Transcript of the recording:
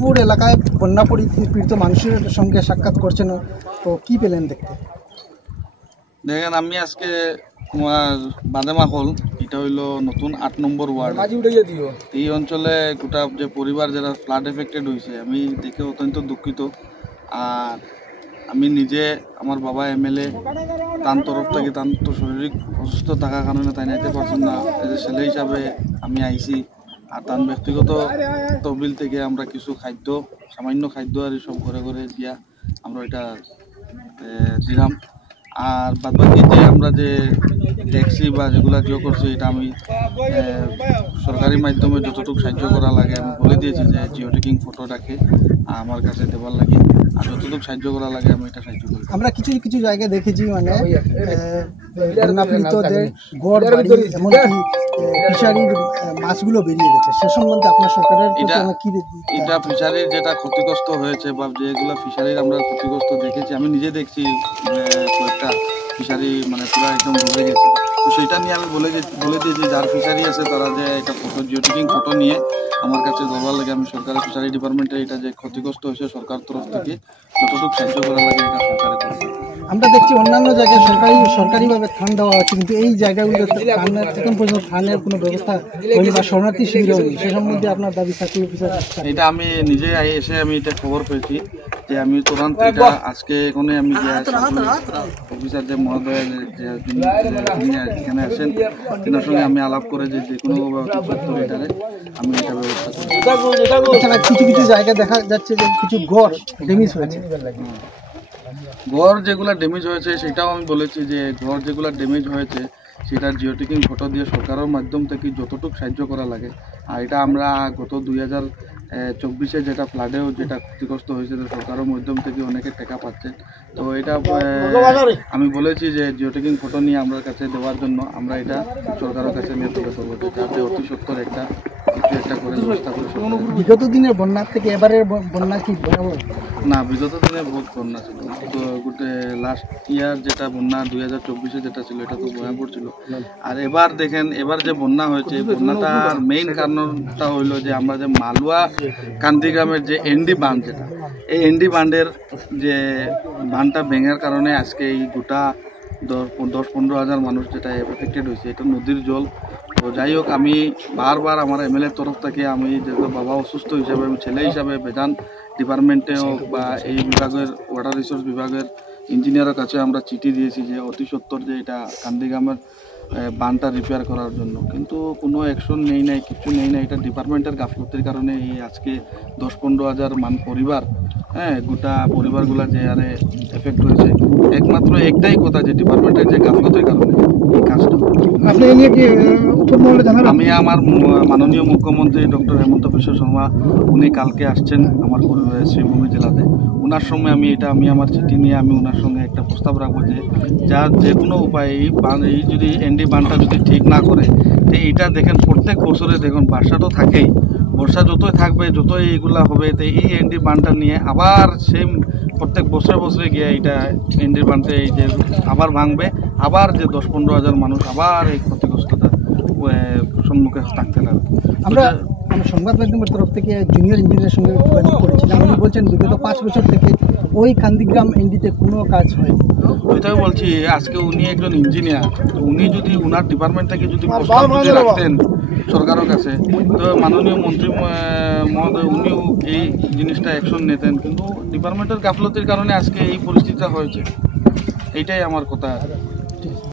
চাঁদপুর এলাকায় বন্যা পীড়িত মানুষের সঙ্গে সাক্ষাৎ করছেন, তো কি পেলেন দেখতে? দেখেন, আমি আজকে তোমার বাদেমাখল, এটা হইল নতুন 8 নম্বর ওয়ার্ড। এই অঞ্চলে গোটা যে পরিবার যারা ফ্লাড এফেক্টেড হয়েছে, আমি দেখে অত্যন্ত দুঃখিত। আর আমি নিজে, আমার বাবা এমএলএ, তার তরফ থেকে, তার তো শারীরিক অসুস্থ থাকার কারণে তাই নাইতে পারছেন না, এজ এ ছেলে হিসাবে আমি আইছি। আর তার ব্যক্তিগত তহবিল থেকে আমরা কিছু খাদ্য, সামান্য খাদ্য আর সব ঘরে ঘরে দিয়া আমরা এটা দিলাম। আর বাদবাকি যে আমরা যে ট্যাক্সি বা যেগুলো করছি, এটা আমি সরকারি মাধ্যমে যতটুকু সাহায্য করা লাগে আমি বলে দিয়েছি যে জিও ট্যাগিং ফটোটাকে আমার কাছে দেওয়ার লাগে, আর যতটুকু সাহায্য করা লাগে আমি এটা সাহায্য করি। আমরা কিছু কিছু জায়গায় দেখেছি মানে বন্যা পীড়িতদের গড় বাড়ি, এমনকি ফিশারির মাছগুলো বেরিয়ে গেছে, সে সম্বন্ধে আপনার সরকারের এটা ফিশারির যেটা ক্ষতিগ্রস্ত হয়েছে বা যেগুলো ফিশারির আমরা ক্ষতিগ্রস্ত দেখেছি, আমি নিজে দেখছি কয়েকটা ফিশারি মানে পুরো একদম ডুবে গেছে। তো সেটা নিয়ে আমি বলে দিয়েছি যার ফিশারি আছে তারা যে এটা ফটো, জিও ট্যাগিং ফটো নিয়ে আমার কাছে দেওয়ার লাগে। আমি সরকারের ফিশারি ডিপার্টমেন্টে এটা যে ক্ষতিগ্রস্ত হয়েছে সরকার তরফ থেকে যতটুকু সাহায্য করা লাগে এটা সরকারে করবে। আমরা দেখছি অন্যান্য জায়গায় সরকারিভাবে ত্রাণ দেওয়া হচ্ছে, কিন্তু এই জায়গাগুলোতে এখন পর্যন্ত ত্রাণের কোনো ব্যবস্থা হয়নি বা শরণার্থী শিবির হয়নি, সে সম্বন্ধে আপনার দাবি সার্কেল অফিসার? এটা আমি নিজে এসে আমি এটা খবর পেয়েছি যে আমি তুরন্ত এটা আজকে এখানে আমি অফিসার যে মহোদয় যিনি এখানে আসেন তেনার সঙ্গে আমি আলাপ করে যে কোনোভাবে এটারে আমি এটা ব্যবস্থা করি। এছাড়া কিছু কিছু জায়গায় দেখা যাচ্ছে যে কিছু ঘর ড্যামেজ হয়েছে। ঘর যেগুলো ড্যামেজ হয়েছে সেটাও আমি বলেছি যে ঘর যেগুলো ড্যামেজ হয়েছে সেটার জিও ট্যাগিং ফটো দিয়ে সরকারের মাধ্যম থেকে যতটুকু সাহায্য করা লাগে। আর এটা আমরা গত 2024-এ যেটা ফ্লাডেও যেটা ক্ষতিগ্রস্ত হয়েছে সরকারের মাধ্যম থেকে অনেকে টাকা পাচ্ছে। তো এটা আমি বলেছি যে জিও ট্যাগিং ফটো নিয়ে আমার কাছে দেওয়ার জন্য আমরা এটা সরকারের কাছে নিয়ে তুলে ধরবো, যাতে অতি সত্তর একটা করে ব্যবস্থা করে। বিগত দিনের বন্যার থেকে এবারের বন্যা কি ভয়াবহ? না, বিগত দিনে বহুত বন্যা ছিল। লাস্ট ইয়ার যেটা বন্যা 2024-এ যেটা ছিল এটা তো ভয়াবহ ছিল। আর এবার দেখেন, এবার যে বন্যা হয়েছে বন্যাটার মেইন কারণটা হইলো যে আমরা যে মালুয়া কান্দিগ্রামের যে এনডি বাঁধ, যেটা এই এনডি বাঁধের যে বাঁধটা ভেঙার কারণে আজকে এই গোটা 10-15 হাজার মানুষ যেটা এফেক্টেড হয়েছে, এটা নদীর জল। তো যাই হোক, আমি বারবার আমার এমএলএর তরফ থেকে আমি যেহেতু বাবা অসুস্থ হিসাবে, আমি ছেলে হিসাবে বেদান ডিপার্টমেন্টে হোক বা এই বিভাগের ওয়াটার রিসোর্স বিভাগের ইঞ্জিনিয়ারের কাছে আমরা চিঠি দিয়েছি যে অতি সত্বর যে এটা কান্দিগ্রামের বাঁধটা রিপেয়ার করার জন্য, কিন্তু কোনো অ্যাকশন নেই নাই, কিছু নেই নাই। এটা ডিপার্টমেন্টের গাফলতির কারণে এই আজকে 10-15 হাজার পরিবার, গোটা পরিবারগুলো যে আরে এফেক্ট হয়েছে। একমাত্র একটাই কথা যে ডিপার্টমেন্টের যে গাফলতির কারণে এই কাজটা। আমি আমার মাননীয় মুখ্যমন্ত্রী ডক্টর হেমন্ত বিশ্ব শর্মা, উনি কালকে আসছেন আমার শ্রীভূমি জেলাতে। ওনার সঙ্গে আমি আমার চিঠি নিয়ে আমি ওনার সঙ্গে একটা প্রস্তাব রাখবো যে যার যে কোনো উপায় এই যদি এনডি বাঁধটা যদি ঠিক না করে, তো এইটা দেখেন প্রত্যেক বছরে দেখুন বর্ষা তো থাকেই, বর্ষা যতই থাকবে যতই এইগুলা হবে, তো এই এনডি বাঁধটা নিয়ে আবার সেম প্রত্যেক বছরে গিয়ে এইটা এনডি বাঁধে এই যে আবার ভাঙবে, আবার যে 10-15 হাজার মানুষ আবার এই ক্ষতিগ্রস্ততা সম্মুখে থাকতে লাগবে। আমরা সংবাদ মাধ্যমের তরফ থেকে জুনিয়র ইঞ্জিনিয়ারের সঙ্গে যোগাযোগ করেছিলাম, উনি বলছেন বিগত 5 বছর থেকে ওই কান্দিগ্রাম এনডিতে কোনো কাজ হয়নি। ওইটাই বলছি, আজকে উনি একজন ইঞ্জিনিয়ার, উনি যদি ওনার ডিপার্টমেন্ট থেকে যদি প্রস্তাব যদি রাখতেন সরকারের কাছে, তো মাননীয় মন্ত্রী মহোদয় উনিও এই জিনিসটা অ্যাকশন নিতেন, কিন্তু ডিপার্টমেন্টের গাফলতির কারণে আজকে এই পরিস্থিতিটা হয়েছে। এইটাই আমার কথা।